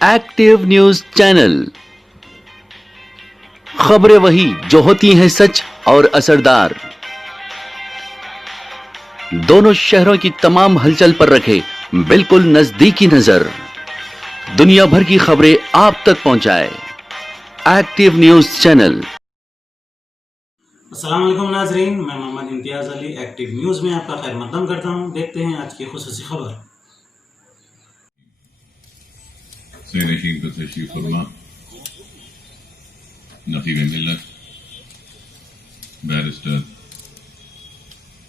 Active news channel, خبریں وہی جو ہوتی ہیں سچ اور اثردار، دونوں شہروں کی تمام ہلچل پر رکھے بالکل نزدیکی نظر، دنیا بھر کی خبریں آپ تک پہنچائے۔ Active news channel. السلام علیکم ناظرین، میں محمد امتیاز علی ایکٹیو نیوز میں آپ کا خیر مقدم کرتا ہوں۔ دیکھتے ہیں آج کی خصوصی خبر۔ سینشین کا تشریف فرما نقیب ملت بیرسٹر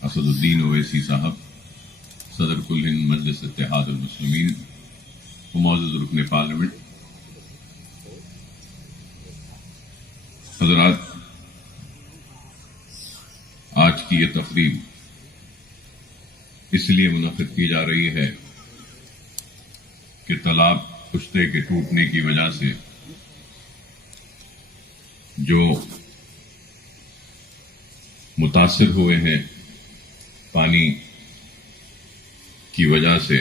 اسد الدین اویسی صاحب، صدر کل ہند مجلس اتحاد المسلمین و معزز رکن پارلیمنٹ، حضرات، آج کی یہ تقریب اس لیے منعقد کی جا رہی ہے کہ تالاب پشتے کے ٹوٹنے کی وجہ سے جو متاثر ہوئے ہیں پانی کی وجہ سے،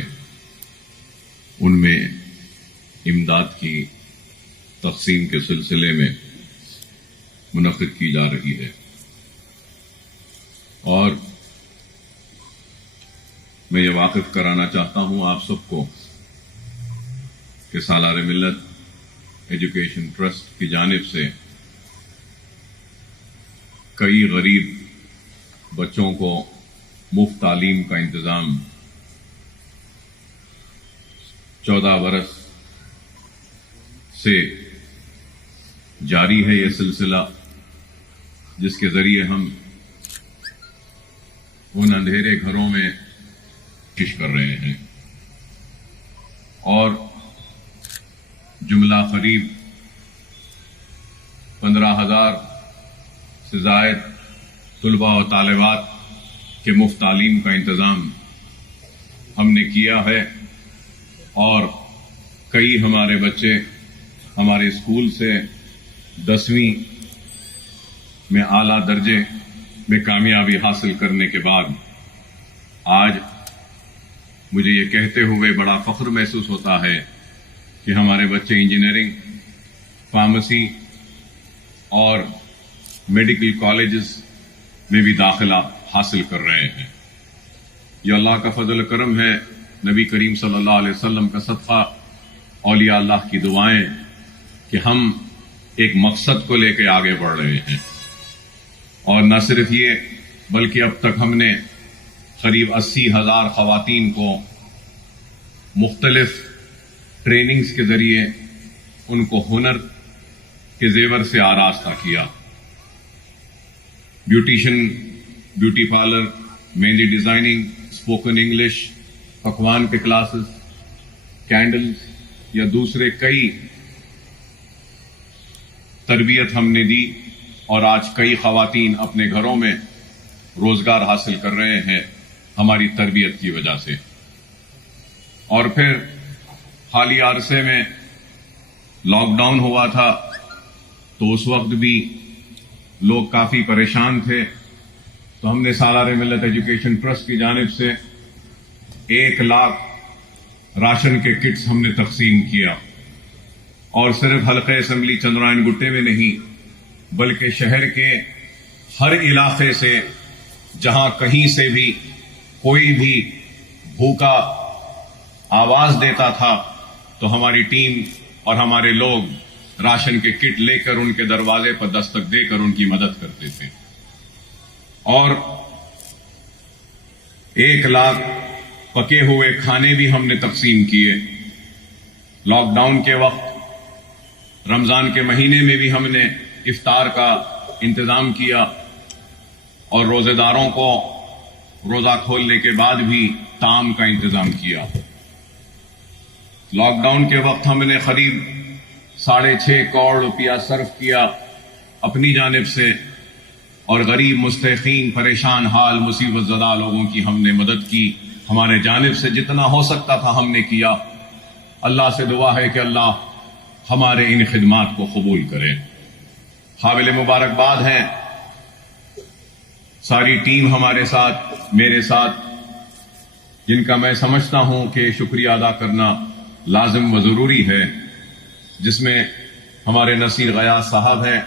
ان میں امداد کی تقسیم کے سلسلے میں منعقد کی جا رہی ہے۔ اور میں یہ واقف کرانا چاہتا ہوں آپ سب کو کہ سالار ملت ایجوکیشن ٹرسٹ کی جانب سے کئی غریب بچوں کو مفت تعلیم کا انتظام 14 برس سے جاری ہے، یہ سلسلہ جس کے ذریعے ہم ان اندھیرے گھروں میں کوشش کر رہے ہیں، اور جملہ قریب 15,000 سے زائد طلباء و طالبات کے مفت تعلیم کا انتظام ہم نے کیا ہے، اور کئی ہمارے بچے ہمارے اسکول سے 10ویں میں اعلیٰ درجے میں کامیابی حاصل کرنے کے بعد آج مجھے یہ کہتے ہوئے بڑا فخر محسوس ہوتا ہے کہ ہمارے بچے انجینئرنگ، فارمیسی اور میڈیکل کالجز میں بھی داخلہ حاصل کر رہے ہیں۔ یہ اللہ کا فضل کرم ہے، نبی کریم صلی اللہ علیہ وسلم کا صدقہ، اولیاء اللہ کی دعائیں کہ ہم ایک مقصد کو لے کے آگے بڑھ رہے ہیں۔ اور نہ صرف یہ بلکہ اب تک ہم نے قریب 80,000 خواتین کو مختلف ٹریننگز کے ذریعے ان کو ہنر کے زیور سے آراستہ کیا۔ بیوٹیشن، بیوٹی پارلر، مہندی ڈیزائننگ، اسپوکن انگلش، پکوان کے کلاسز، کینڈلز یا دوسرے کئی تربیت ہم نے دی، اور آج کئی خواتین اپنے گھروں میں روزگار حاصل کر رہے ہیں ہماری تربیت کی وجہ سے۔ اور پھر حالیہ عرصے میں لاک ڈاؤن ہوا تھا، تو اس وقت بھی لوگ کافی پریشان تھے، تو ہم نے سالار ملت ایجوکیشن ٹرسٹ کی جانب سے 1 لاکھ راشن کے کٹس ہم نے تقسیم کیا، اور صرف حلقہ اسمبلی چندرائن گٹے میں نہیں بلکہ شہر کے ہر علاقے سے جہاں کہیں سے بھی کوئی بھی بھوکا آواز دیتا تھا تو ہماری ٹیم اور ہمارے لوگ راشن کے کٹ لے کر ان کے دروازے پر دستک دے کر ان کی مدد کرتے تھے۔ اور 1 لاکھ پکے ہوئے کھانے بھی ہم نے تقسیم کیے۔ لاک ڈاؤن کے وقت رمضان کے مہینے میں بھی ہم نے افطار کا انتظام کیا، اور روزے داروں کو روزہ کھولنے کے بعد بھی طعام کا انتظام کیا۔ لاک ڈاؤن کے وقت ہم نے قریب 6.5 کروڑ روپیہ صرف کیا اپنی جانب سے، اور غریب، مستحقین، پریشان حال، مصیبت زدہ لوگوں کی ہم نے مدد کی۔ ہمارے جانب سے جتنا ہو سکتا تھا ہم نے کیا۔ اللہ سے دعا ہے کہ اللہ ہمارے ان خدمات کو قبول کرے۔ قابل مبارکباد ہیں ساری ٹیم ہمارے ساتھ، میرے ساتھ، جن کا میں سمجھتا ہوں کہ شکریہ ادا کرنا لازم و ضروری ہے، جس میں ہمارے نصیر غیاث صاحب ہیں،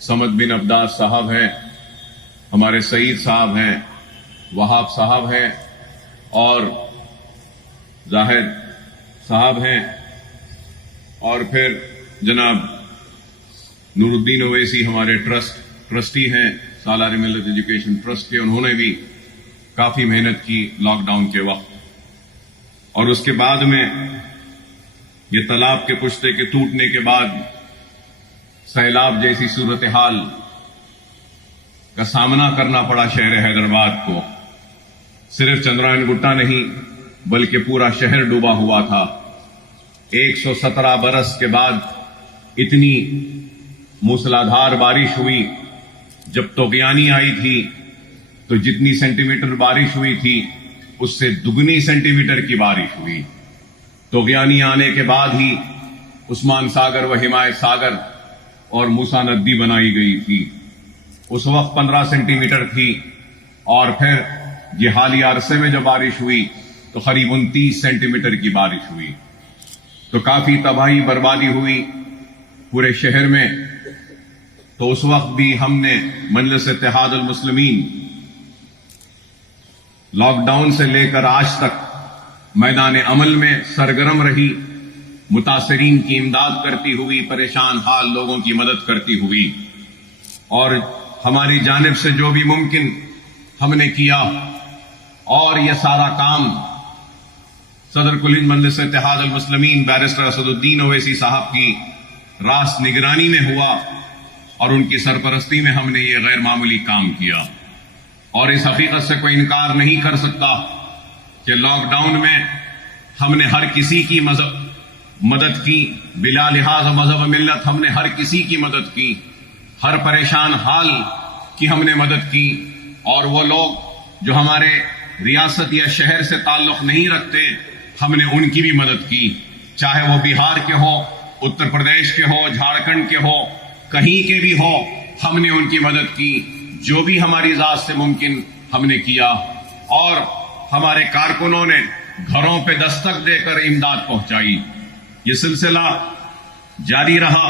صمد بن عباس صاحب ہیں، ہمارے سعید صاحب ہیں، وہاب صاحب ہیں اور زاہد صاحب ہیں، اور پھر جناب نور الدین اویسی ہمارے ٹرسٹی ہیں سالار ملت ایجوکیشن ٹرسٹ کے. انہوں نے بھی کافی محنت کی لاک ڈاؤن کے وقت. اور اس کے بعد میں یہ تالاب کے پشتے کے ٹوٹنے کے بعد سیلاب جیسی صورتحال کا سامنا کرنا پڑا شہر حیدرآباد کو. صرف چندرائن گٹا نہیں بلکہ پورا شہر ڈوبا ہوا تھا. 117 برس کے بعد اتنی موسلادھار بارش ہوئی. جب طغیانی آئی تھی تو جتنی سینٹی میٹر بارش ہوئی تھی اس سے دگنی سینٹی میٹر کی بارش ہوئی. طغیانی آنے کے بعد ہی عثمان ساگر و حمایت ساگر اور موسیٰ ندی بنائی گئی تھی. اس وقت 15 سینٹی میٹر تھی، اور پھر یہ حالیہ عرصے میں جب بارش ہوئی تو قریب 29 سینٹی میٹر کی بارش ہوئی. تو کافی تباہی بربادی ہوئی پورے شہر میں. تو اس وقت بھی ہم نے مجلس اتحاد المسلمین لاک ڈاؤن سے لے کر آج تک میدان عمل میں سرگرم رہی، متاثرین کی امداد کرتی ہوئی، پریشان حال لوگوں کی مدد کرتی ہوئی. اور ہماری جانب سے جو بھی ممکن ہم نے کیا، اور یہ سارا کام صدر کل ہند مجلس اتحاد المسلمین بیرسٹر اسد الدین اویسی صاحب کی راست نگرانی میں ہوا، اور ان کی سرپرستی میں ہم نے یہ غیر معمولی کام کیا. اور اس حقیقت سے کوئی انکار نہیں کر سکتا کہ لاک ڈاؤن میں ہم نے ہر کسی کی مدد کی، بلا لحاظ مذہب و ملت ہم نے ہر کسی کی مدد کی، ہر پریشان حال کی ہم نے مدد کی. اور وہ لوگ جو ہمارے ریاست یا شہر سے تعلق نہیں رکھتے ہم نے ان کی بھی مدد کی، چاہے وہ بہار کے ہو، اتر پردیش کے ہو، جھارکھنڈ کے ہو، کہیں کے بھی ہو، ہم نے ان کی مدد کی. جو بھی ہماری ذات سے ممکن ہم نے کیا. اور ہمارے کارکنوں نے گھروں پہ دستک دے کر امداد پہنچائی. یہ سلسلہ جاری رہا.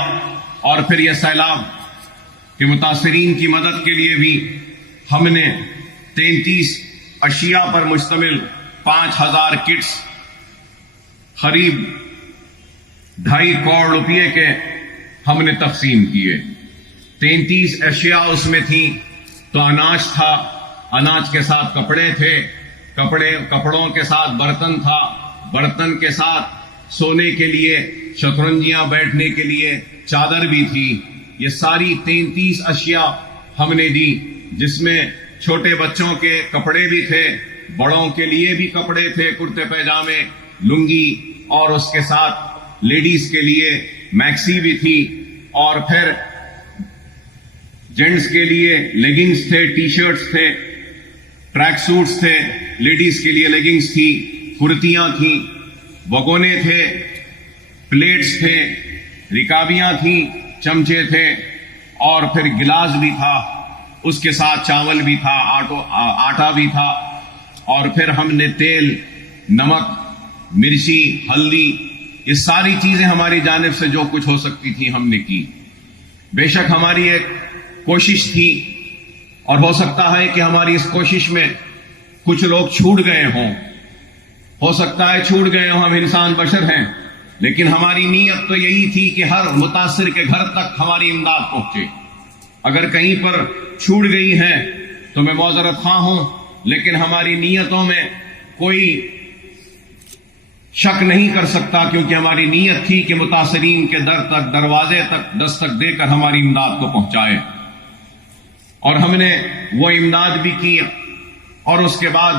اور پھر یہ سیلاب کے متاثرین کی مدد کے لیے بھی ہم نے 33 اشیاء پر مشتمل 5000 کٹس قریب 2.5 کروڑ روپئے کے ہم نے تقسیم کیے. 33 اشیاء اس میں تھیں. تو اناج تھا، اناج کے ساتھ کپڑے تھے، کپڑوں کے ساتھ برتن تھا، برتن کے ساتھ سونے کے لیے شطرنجیاں بیٹھنے کے لیے چادر بھی تھی. یہ ساری 33 اشیاء ہم نے دی، جس میں چھوٹے بچوں کے کپڑے بھی تھے، بڑوں کے لیے بھی کپڑے تھے، کرتے پیجامے، لنگی، اور اس کے ساتھ لیڈیز کے لیے میکسی بھی تھی، اور پھر جینٹس کے لیے لیگنگز تھے، ٹی شرٹس تھے، ٹریک سوٹس تھے، لیڈیز کے لیے لیگنگز تھی، کرتیاں تھیں، بگونے تھے، پلیٹس تھے، رکابیاں تھیں، چمچے تھے، اور پھر گلاس بھی تھا. اس کے ساتھ چاول بھی تھا، آٹا بھی تھا. اور پھر ہم نے تیل، نمک، مرچی، ہلدی، یہ ساری چیزیں ہماری جانب سے جو کچھ ہو سکتی تھی ہم نے کی. بے شک ہماری ایک کوشش تھی، اور ہو سکتا ہے کہ ہماری اس کوشش میں کچھ لوگ چھوٹ گئے ہوں، ہو سکتا ہے چھوٹ گئے ہوں، ہم انسان بشر ہیں. لیکن ہماری نیت تو یہی تھی کہ ہر متاثر کے گھر تک ہماری امداد پہنچے. اگر کہیں پر چھوٹ گئی ہے تو میں معذرت خواہ ہوں، لیکن ہماری نیتوں میں کوئی شک نہیں کر سکتا، کیونکہ ہماری نیت تھی کہ متاثرین کے در تک، دروازے تک دستک دے کر ہماری امداد کو پہنچائے. اور ہم نے وہ امداد بھی کی. اور اس کے بعد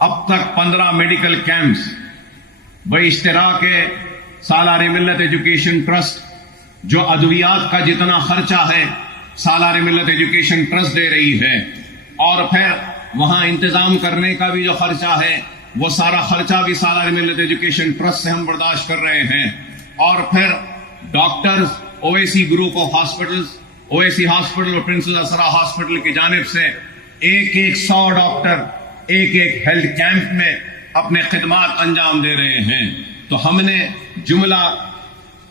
اب تک 15 میڈیکل کیمپس باشتراک سالار ملت ایجوکیشن ٹرسٹ، جو ادویات کا جتنا خرچہ ہے سالار ملت ایجوکیشن ٹرسٹ دے رہی ہے، اور پھر وہاں انتظام کرنے کا بھی جو خرچہ ہے وہ سارا خرچہ بھی سالار ملت ایجوکیشن ٹرسٹ سے ہم برداشت کر رہے ہیں. اور پھر doctors, Owaisi group of hospitals, Owaisi hospital اور پرنسز اسرا ہاسپٹل کی جانب سے 100 ڈاکٹر ایک ہیلتھ کیمپ میں اپنے خدمات انجام دے رہے ہیں. تو ہم نے جملہ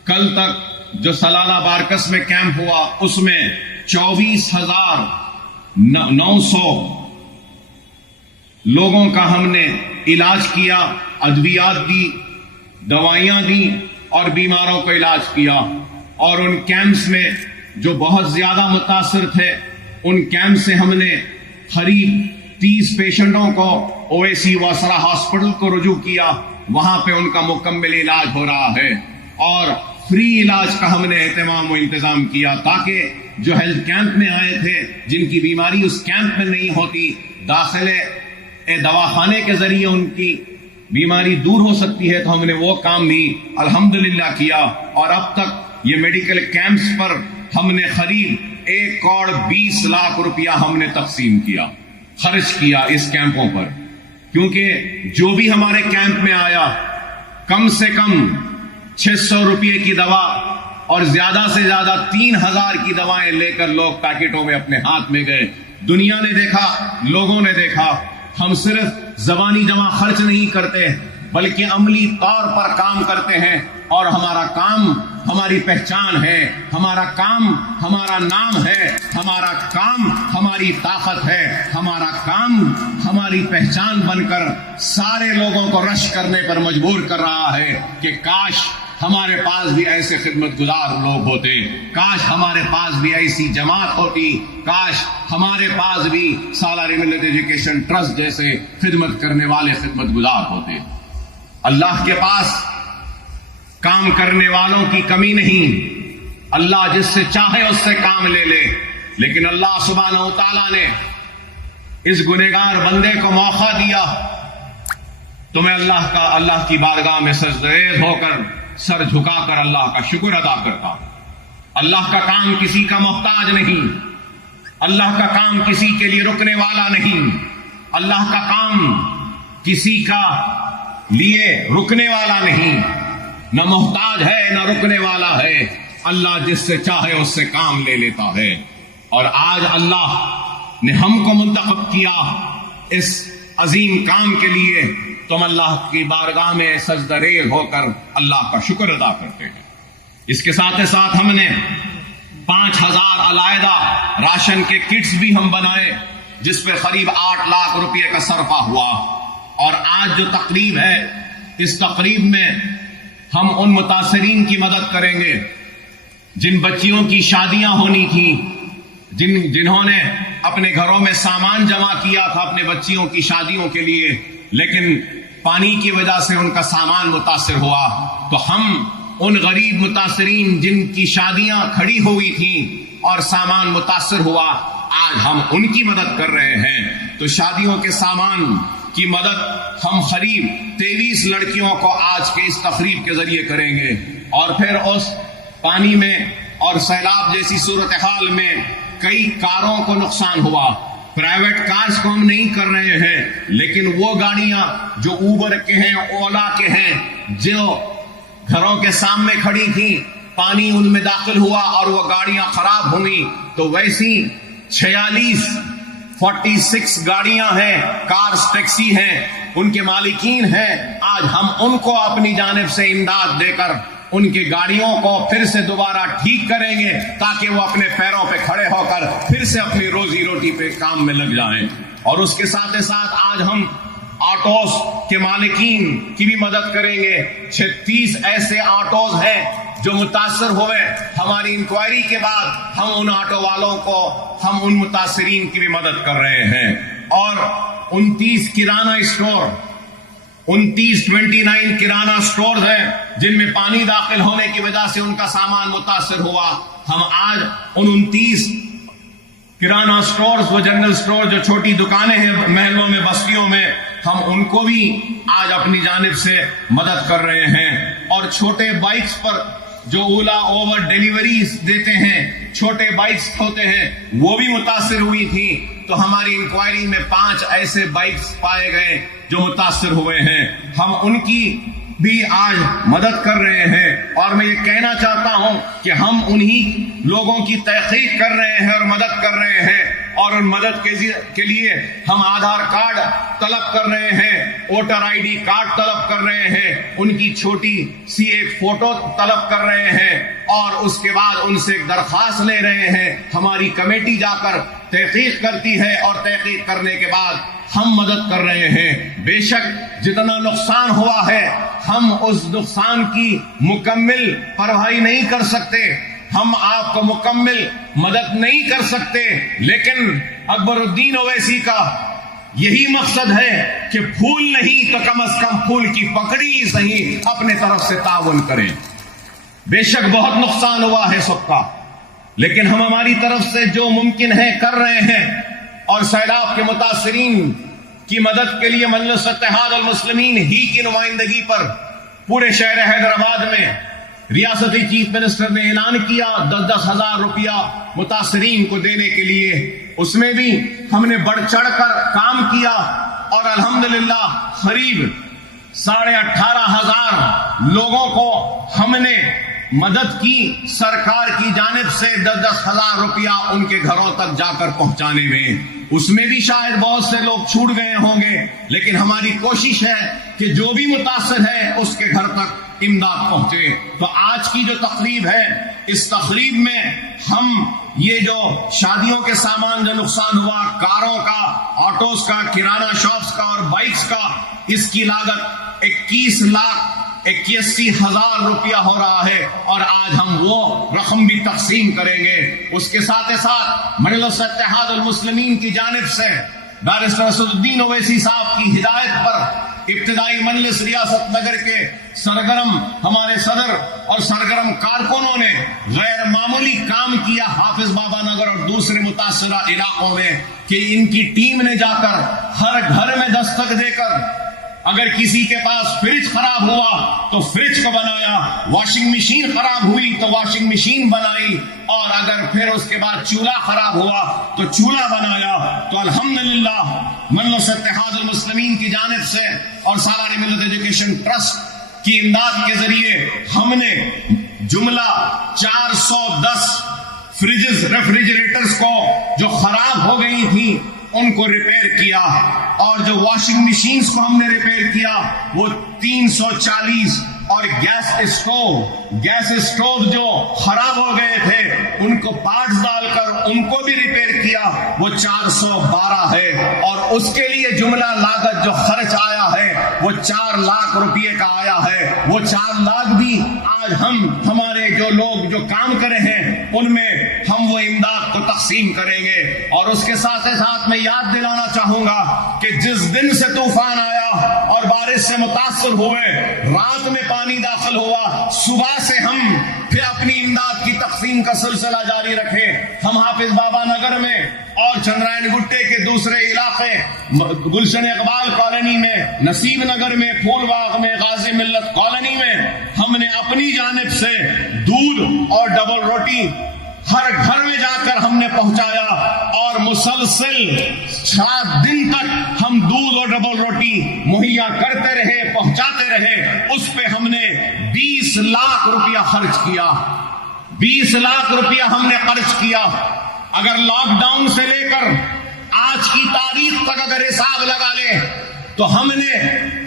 کل تک جو سالانہ بارکس میں کیمپ ہوا اس میں 24,900 لوگوں کا ہم نے علاج کیا، ادویات دی، دوائیاں دی اور بیماروں کو علاج کیا. اور ان کیمپس میں جو بہت زیادہ متاثر تھے ان کیمپ سے ہم نے قریب 30 پیشنٹوں کو اویسی واسرا ہاسپٹل کو رجوع کیا. وہاں پہ ان کا مکمل علاج ہو رہا ہے اور فری علاج کا ہم نے اہتمام و انتظام کیا تاکہ جو ہیلتھ کیمپ میں آئے تھے جن کی بیماری اس کیمپ میں نہیں ہوتی، داخلے دواخانے کے ذریعے ان کی بیماری دور ہو سکتی ہے، تو ہم نے وہ کام بھی الحمدللہ کیا. اور اب تک یہ میڈیکل کیمپس پر ہم نے قریب 1,20,00,000 روپیہ ہم نے تقسیم کیا، خرچ کیا اس کیمپوں پر. کیونکہ جو بھی ہمارے کیمپ میں آیا کم سے کم 600 روپے کی دوا اور زیادہ سے زیادہ 3,000 کی دوائیں لے کر لوگ پیکٹوں میں اپنے ہاتھ میں گئے. دنیا نے دیکھا، لوگوں نے دیکھا، ہم صرف زبانی جمع خرچ نہیں کرتے بلکہ عملی طور پر کام کرتے ہیں. اور ہمارا کام ہماری پہچان ہے، ہمارا کام ہمارا نام ہے، ہمارا کام ہماری طاقت ہے، ہمارا کام ہماری پہچان بن کر سارے لوگوں کو رش کرنے پر مجبور کر رہا ہے کہ کاش ہمارے پاس بھی ایسے خدمت گزار لوگ ہوتے، کاش ہمارے پاس بھی ایسی جماعت ہوتی، کاش ہمارے پاس بھی سالاری ملت ایجوکیشن ٹرسٹ جیسے خدمت کرنے والے خدمت گزار ہوتے. اللہ کے پاس کام کرنے والوں کی کمی نہیں. اللہ جس سے چاہے اس سے کام لے لے، لیکن اللہ سبحانہ و تعالیٰ نے اس گنہگار بندے کو موقع دیا تو میں اللہ کی بارگاہ میں سجدریز ہو کر سر جھکا کر اللہ کا شکر ادا کرتا ہوں. اللہ کا کام کسی کا محتاج نہیں، اللہ کا کام کسی کے لیے رکنے والا نہیں، اللہ کا کام کسی کا لیے رکنے والا نہیں، نہ محتاج ہے نہ رکنے والا ہے. اللہ جس سے چاہے اس سے کام لے لیتا ہے. اور آج اللہ نے ہم کو منتخب کیا اس عظیم کام کے لیے، تم اللہ کی بارگاہ میں سجدریز ہو کر اللہ کا شکر ادا کرتے ہیں. اس کے ساتھ ساتھ ہم نے 5,000 علیحدہ راشن کے کٹس بھی ہم بنائے جس پہ قریب 8 لاکھ روپے کا صرفہ ہوا. اور آج جو تقریب ہے اس تقریب میں ہم ان متاثرین کی مدد کریں گے جن بچیوں کی شادیاں ہونی تھی، جنہوں نے اپنے گھروں میں سامان جمع کیا تھا اپنے بچیوں کی شادیوں کے لیے، لیکن پانی کی وجہ سے ان کا سامان متاثر ہوا. تو ہم ان غریب متاثرین جن کی شادیاں کھڑی ہوئی تھیں اور سامان متاثر ہوا، آج ہم ان کی مدد کر رہے ہیں. تو شادیوں کے سامان کی مدد ہم قریب 23 لڑکیوں کو آج کے اس تقریب کے ذریعے کریں گے. اور پھر اس پانی میں اور سیلاب جیسی صورتحال میں کئی کاروں کو نقصان ہوا. پرائیویٹ کارز کو ہم نہیں کر رہے ہیں، لیکن وہ گاڑیاں جو اوبر کے ہیں، اولا کے ہیں، جو گھروں کے سامنے کھڑی تھیں، پانی ان میں داخل ہوا اور وہ گاڑیاں خراب ہوئی. تو ویسی 46 گاڑیاں ہیں، کارز ٹیکسی ہیں، ان کے مالکین ہیں. آج ہم ان کو اپنی جانب سے امداد دے کر ان کی گاڑیوں کو پھر سے دوبارہ ٹھیک کریں گے تاکہ وہ اپنے پیروں پہ کھڑے ہو کر پھر سے اپنی روزی روٹی پہ کام میں لگ جائیں. اور اس کے ساتھ ساتھ آج ہم آٹوز کے مالکین کی بھی مدد کریں گے. 36 ایسے آٹوز ہیں جو متاثر ہوئے. ہماری انکوائری کے بعد ہم ان آٹو والوں کو، ہم ان متاثرین کی بھی مدد کر رہے ہیں. اور 29 کرانہ اسٹور، 29 کرانہ اسٹورز ہیں جن میں پانی داخل ہونے کی وجہ سے ان کا سامان متاثر ہوا. ہم آج ان 29 کرانہ اسٹورز، وہ جنرل اسٹور جو چھوٹی دکانیں ہیں محلوں میں، بستیوں میں، ہم ان کو بھی آج اپنی جانب سے مدد کر رہے ہیں. اور چھوٹے بائکس پر جو اولا اوور ڈیلیوریز دیتے ہیں، چھوٹے بائکس ہوتے ہیں، وہ بھی متاثر ہوئی تھی. تو ہماری انکوائری میں 5 ایسے بائکس پائے گئے جو متاثر ہوئے ہیں. ہم ان کی بھی آج مدد کر رہے ہیں. اور میں یہ کہنا چاہتا ہوں کہ ہم انہی لوگوں کی تحقیق کر رہے ہیں اور مدد کر رہے ہیں. اور ان مدد کے لیے ہم آدھار کارڈ طلب کر رہے ہیں, ووٹر آئی ڈی کارڈ طلب کر رہے ہیں, ان کی چھوٹی سی ایک فوٹو طلب کر رہے ہیں, اور اس کے بعد ان سے ایک درخواست لے رہے ہیں. ہماری کمیٹی جا کر تحقیق کرتی ہے اور تحقیق کرنے کے بعد ہم مدد کر رہے ہیں. بے شک جتنا نقصان ہوا ہے ہم اس نقصان کی مکمل بھرپائی نہیں کر سکتے, ہم آپ کو مکمل مدد نہیں کر سکتے, لیکن اکبر الدین اویسی کا یہی مقصد ہے کہ پھول نہیں تو کم از کم پھول کی پکڑی ہی صحیح اپنے طرف سے تعاون کریں. بے شک بہت نقصان ہوا ہے سب کا, لیکن ہم ہماری طرف سے جو ممکن ہے کر رہے ہیں, اور سیلاب کے متاثرین کی مدد کے لیے مجلس اتحاد المسلمین ہی کی نمائندگی پر پورے شہر حیدرآباد میں ریاستی چیف منسٹر نے اعلان کیا 10,000 روپیہ متاثرین کو دینے کے لیے. اس میں بھی ہم نے بڑھ چڑھ کر کام کیا, اور الحمدللہ قریب 18,500 لوگوں کو ہم نے مدد کی سرکار کی جانب سے 10,000 روپیہ ان کے گھروں تک جا کر پہنچانے میں. اس میں بھی شاید بہت سے لوگ چھوٹ گئے ہوں گے, لیکن ہماری کوشش ہے کہ جو بھی متاثر ہے اس کے گھر تک امداد پہنچے. تو آج کی جو تقریب ہے, اس تقریب میں ہم یہ جو شادیوں کے سامان جو نقصان ہوا, کاروں کا, آٹوز کا, کرانہ شاپس کا اور بائکس کا, اس کی لاگت 21,81,000 روپیہ ہو رہا ہے, اور آج ہم وہ رقم بھی تقسیم کریں گے. اس کے ساتھ ساتھ مجلس اتحاد المسلمین کی جانب سے بیرسٹر اسد الدین اویسی صاحب کی ہدایت پر ابتدائی مجلس ریاست نگر کے سرگرم ہمارے صدر اور سرگرم کارکنوں نے غیر معمولی کام کیا حافظ بابا نگر اور دوسرے متاثرہ علاقوں میں, کہ ان کی ٹیم نے جا کر ہر گھر میں دستک دے کر اگر کسی کے پاس فریج خراب ہوا تو فریج کو بنایا, واشنگ مشین خراب ہوئی تو واشنگ مشین بنائی, اور اگر پھر اس کے بعد چولہا خراب ہوا تو چولہا بنایا. تو الحمدللہ مجلس اتحاد المسلمین کی جانب سے اور سالانہ ملت ایجوکیشن ٹرسٹ کی امداد کے ذریعے ہم نے جملہ 410 فریجز ریفریجریٹرز کو جو خراب ہو گئی تھی ان کو ریپیئر کیا, اور جو واشنگ مشینز کو ہم نے ریپیئر کیا وہ 340, اور گیس اسٹوو جو خراب ہو گئے تھے ان کو پارٹس ڈال کر ان کو بھی ریپیئر کیا, وہ 412 ہے. اور اس کے لیے جملہ لاگت جو خرچ آیا ہے وہ 4 لاکھ روپئے کا آیا ہے. وہ 4 لاکھ بھی آج ہمارے جو لوگ جو کام کرے ہیں ان میں ہم وہ امداد کو تقسیم کریں گے. اور اس کے ساتھ ساتھ میں یاد دلانا چاہوں گا کہ جس دن سے طوفان آیا اور بارش سے متاثر ہوئے, رات میں پانی داخل ہوا, صبح سے ہم پھر اپنی امداد کی تقسیم کا سلسلہ جاری رکھے. ہم حافظ بابا نگر میں اور چندرائن گٹے کے دوسرے علاقے گلشن اقبال کالونی میں, نصیب نگر میں, پھول باغ میں, غازی ملت کالونی میں ہم نے اپنی جانب سے دودھ اور ڈبل روٹی ہر گھر میں جا کر ہم نے پہنچایا, اور مسلسل 7 دن تک ہم دودھ اور ڈبل روٹی مہیا کرتے رہے, پہنچاتے رہے. اس پہ ہم نے 20 لاکھ روپیہ خرچ کیا, 20 لاکھ روپیہ ہم نے خرچ کیا. اگر لاک ڈاؤن سے لے کر آج کی تاریخ تک اگر حساب لگا لیں تو ہم نے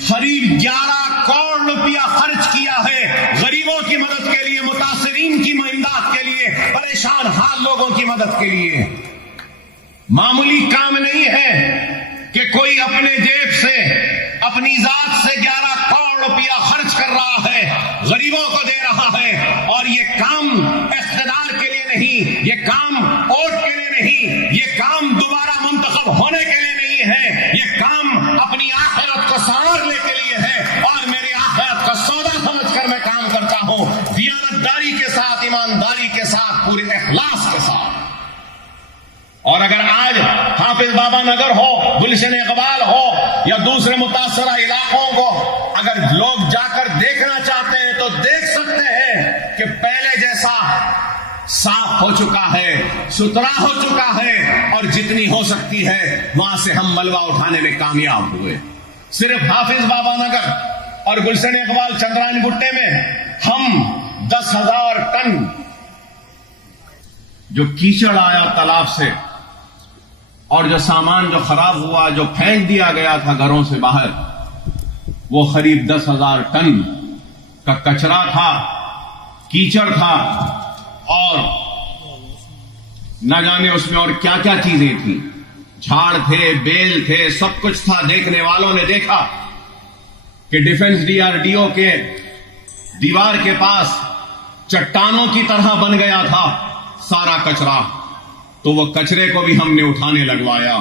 قریب 11 کروڑ روپیہ خرچ کیا ہے غریبوں کی مدد کے لیے, متاثرین کی امداد کے لیے, پریشان حال لوگوں کی مدد کے لیے. معمولی کام نہیں ہے کہ کوئی اپنے جیب سے اپنی ذات سے 11 کروڑ روپیہ خرچ کر رہا ہے, غریبوں کو دے رہا ہے. اور یہ کام اقتدار کے لیے نہیں, یہ کام ووٹ کے لیے نہیں, یہ کام دوبارہ منتخب ہونے کے لیے نہیں ہے, یہ کام اپنی آخرت کو سنوارنے کے لیے ہے. اور میری آخرت کا سودا سمجھ کر میں کام کرتا ہوں, دیانتداری کے ساتھ, ایمانداری کے ساتھ, پورے اخلاص کے ساتھ. اور اگر آج حافظ بابا نگر ہو, گلشن اقبال ہو یا دوسرے متاثرہ علاقوں کو اگر لوگ جا کر دیکھنا چاہتے ہیں تو دیکھ سکتے ہیں کہ پہلے جیسا صاف ہو چکا ہے, ستھرا ہو چکا ہے, اور جتنی ہو سکتی ہے وہاں سے ہم ملبہ اٹھانے میں کامیاب ہوئے. صرف حافظ بابا نگر اور گلشن اقبال چندرائن گٹے میں ہم 10,000 ٹن جو کیچڑ آیا تالاب سے اور جو سامان جو خراب ہوا، جو پھینک دیا گیا تھا گھروں سے باہر، وہ قریب 10,000 ٹن کا کچرا تھا، کیچڑ تھا، اور نہ جانے اس میں اور کیا کیا چیزیں تھیں، جھاڑ تھے، بیل تھے، سب کچھ تھا۔ دیکھنے والوں نے دیکھا کہ ڈیفنس DRDO کے دیوار کے پاس چٹانوں کی طرح بن گیا تھا سارا کچرا۔ تو وہ کچرے کو بھی ہم نے اٹھانے لگوایا،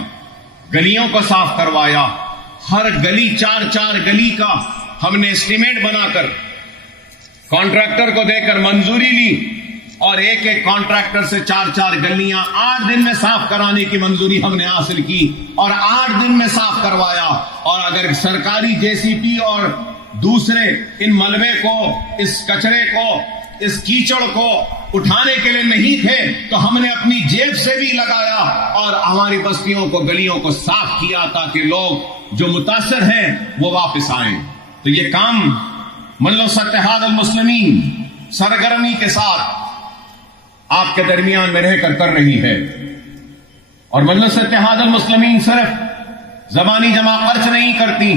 گلیوں کو صاف کروایا، ہر گلی 4 گلی کا ہم نے اسٹیمیٹ بنا کر کانٹریکٹر کو دے کر منظوری لی، اور ایک کانٹریکٹر سے 4 گلیاں 8 دن میں صاف کرانے کی منظوری ہم نے حاصل کی، اور 8 دن میں صاف کروایا۔ اور اگر سرکاری JCP اور دوسرے ان ملبے کو، اس کچرے کو، اس کیچڑ کو اٹھانے کے لیے نہیں تھے تو ہم نے اپنی جیب سے بھی لگایا اور ہماری بستیوں کو، گلیوں کو صاف کیا تاکہ لوگ جو متاثر ہیں وہ واپس آئیں۔ تو یہ کام مجلس اتحاد المسلمین سرگرمی کے ساتھ آپ کے درمیان میں رہ کر کر رہی ہے، اور مجلس اتحاد المسلمین صرف زبانی جمع خرچ نہیں کرتی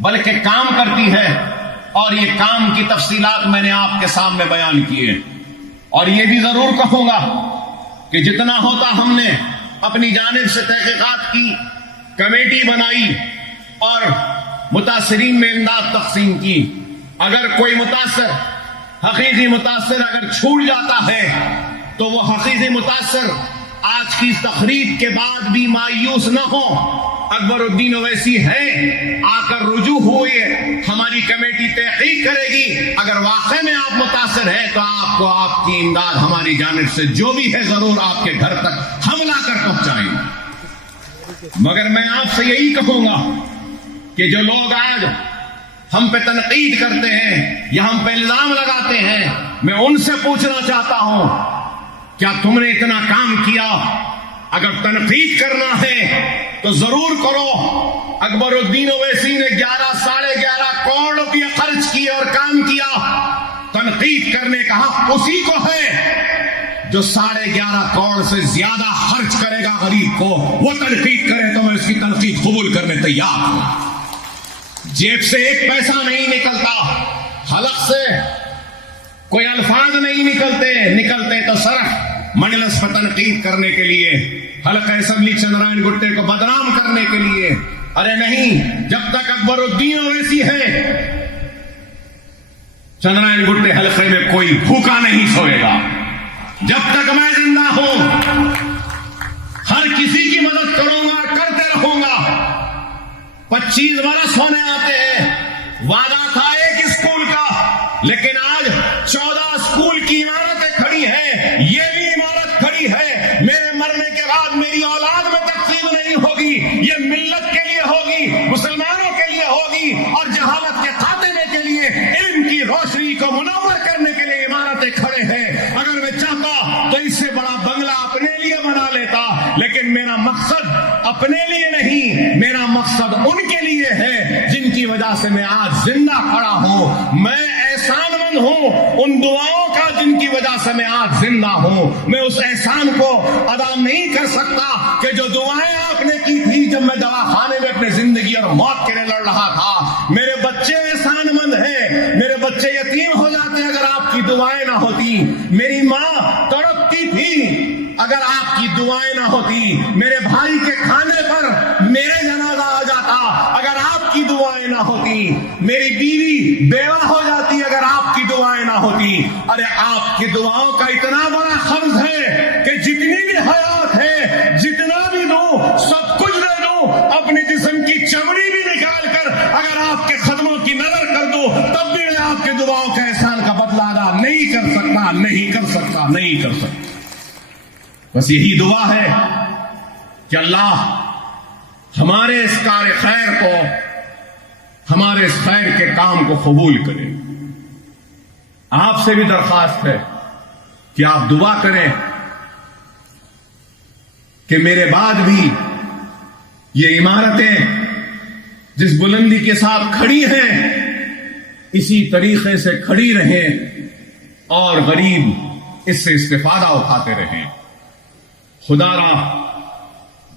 بلکہ کام کرتی ہے، اور یہ کام کی تفصیلات میں نے آپ کے سامنے بیان کی ہے۔ اور یہ بھی ضرور کہوں گا کہ جتنا ہوتا ہم نے اپنی جانب سے تحقیقات کی، کمیٹی بنائی اور متاثرین میں امداد تقسیم کی۔ اگر کوئی متاثر، حقیقی متاثر اگر چھوٹ جاتا ہے تو وہ حقیقی متاثر آج کی تقریب کے بعد بھی مایوس نہ ہو۔ اکبر الدین اویسی ہے، آ کر رجوع ہوئے، ہماری کمیٹی تحقیق کرے گی۔ اگر واقعی میں آپ متاثر ہیں تو آپ کو آپ کی امداد ہماری جانب سے جو بھی ہے ضرور آپ کے گھر تک ہم لا کر پہنچائیں گے۔ مگر میں آپ سے یہی کہوں گا کہ جو لوگ آج ہم پہ تنقید کرتے ہیں یا ہم پہ الزام لگاتے ہیں، میں ان سے پوچھنا چاہتا ہوں کیا تم نے اتنا کام کیا؟ اگر تنقید کرنا ہے تو ضرور کرو۔ اکبر الدین اویسی نے 11.5 کروڑ روپیہ خرچ کیے اور کام کیا۔ تنقید کرنے کا حق اسی کو ہے جو 11.5 کروڑ سے زیادہ خرچ کرے گا غریب کو، وہ تنقید کرے تو میں اس کی تنقید قبول کرنے تیار ہوں۔ جیب سے ایک پیسہ نہیں نکلتا، حلق سے کوئی الفاظ نہیں نکلتے تو صرف مجلس پر تنقید کرنے کے لیے، حلقہ اسمبلی چندرائن گٹے کو بدنام کرنے کے لیے۔ ارے نہیں، جب تک اکبر الدین اویسی ہے چندرائن گٹے حلقے میں کوئی بھوکا نہیں سوئے گا۔ جب تک میں زندہ ہوں ہر کسی کی مدد کروں گا، کرتے رہوں گا۔ 25 برس ہونے آتے ہیں، وعدہ تھا ایک اسکول کا، لیکن آج 14 اسکول کی عمارتیں کھڑی ہیں۔ یہ بھی عمارت کھڑی ہے، میرے مرنے کے بعد میری اولاد میں تقسیم نہیں ہوگی، یہ ملت کے لیے ہوگی، مسلمانوں کے لیے ہوگی، اور جہالت کے خاتمے کے لیے، علم کی روشنی کو منور کرنے کے لیے عمارتیں کھڑے ہیں۔ اگر میں چاہتا تو اس سے بڑا بنگلہ اپنے لیے بنا لیتا، لیکن میرا مقصد اپنے لیے نہیں، میرا مقصد ان کے لیے ہے جن کی وجہ سے میں آج زندہ کھڑا ہوں۔ میں احسان مند ہوں ان دعاؤں کا جن کی وجہ سے میں آج زندہ ہوں۔ میں اس احسان کو ادا نہیں کر سکتا کہ جو دعائیں آپ نے کی تھی جب میں دواخانے میں اپنے زندگی اور موت کے لیے لڑ رہا تھا۔ میرے بچے احسان مند ہیں، میرے بچے یتیم ہو جاتے اگر آپ کی دعائیں نہ ہوتی۔ میری ماں تڑپتی تھی اگر آپ کی دعائیں نہ ہوتی۔ میرے بھائی کے کھانے پر میرے جنازہ آ جاتا اگر آپ کی دعائیں نہ ہوتی۔ میری بیوی بیوہ ہو جاتی اگر آپ کی دعائیں نہ ہوتی۔ ارے آپ کی دعاؤں کا اتنا بڑا قبض ہے کہ جتنی بھی حیات ہے، جتنا بھی دوں سب کچھ دے دوں، اپنی جسم کی چمڑی بھی نکال کر اگر آپ کے قدموں کی نظر کر دوں تب بھی میں آپ کے دعاؤں کا احسان کا بدلہ ادا نہیں کر سکتا۔ بس یہی دعا ہے کہ اللہ ہمارے اس کار خیر کو، ہمارے اس خیر کے کام کو قبول کرے۔ آپ سے بھی درخواست ہے کہ آپ دعا کریں کہ میرے بعد بھی یہ عمارتیں جس بلندی کے ساتھ کھڑی ہیں اسی طریقے سے کھڑی رہیں اور غریب اس سے استفادہ اٹھاتے رہیں۔ خدا را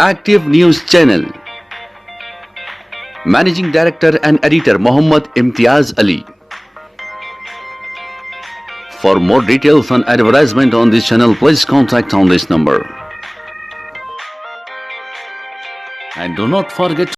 Active News Channel. Managing Director and Editor Mohammad Imtiaz Ali. For more details and advertisement on this channel, please contact on this number. And do not forget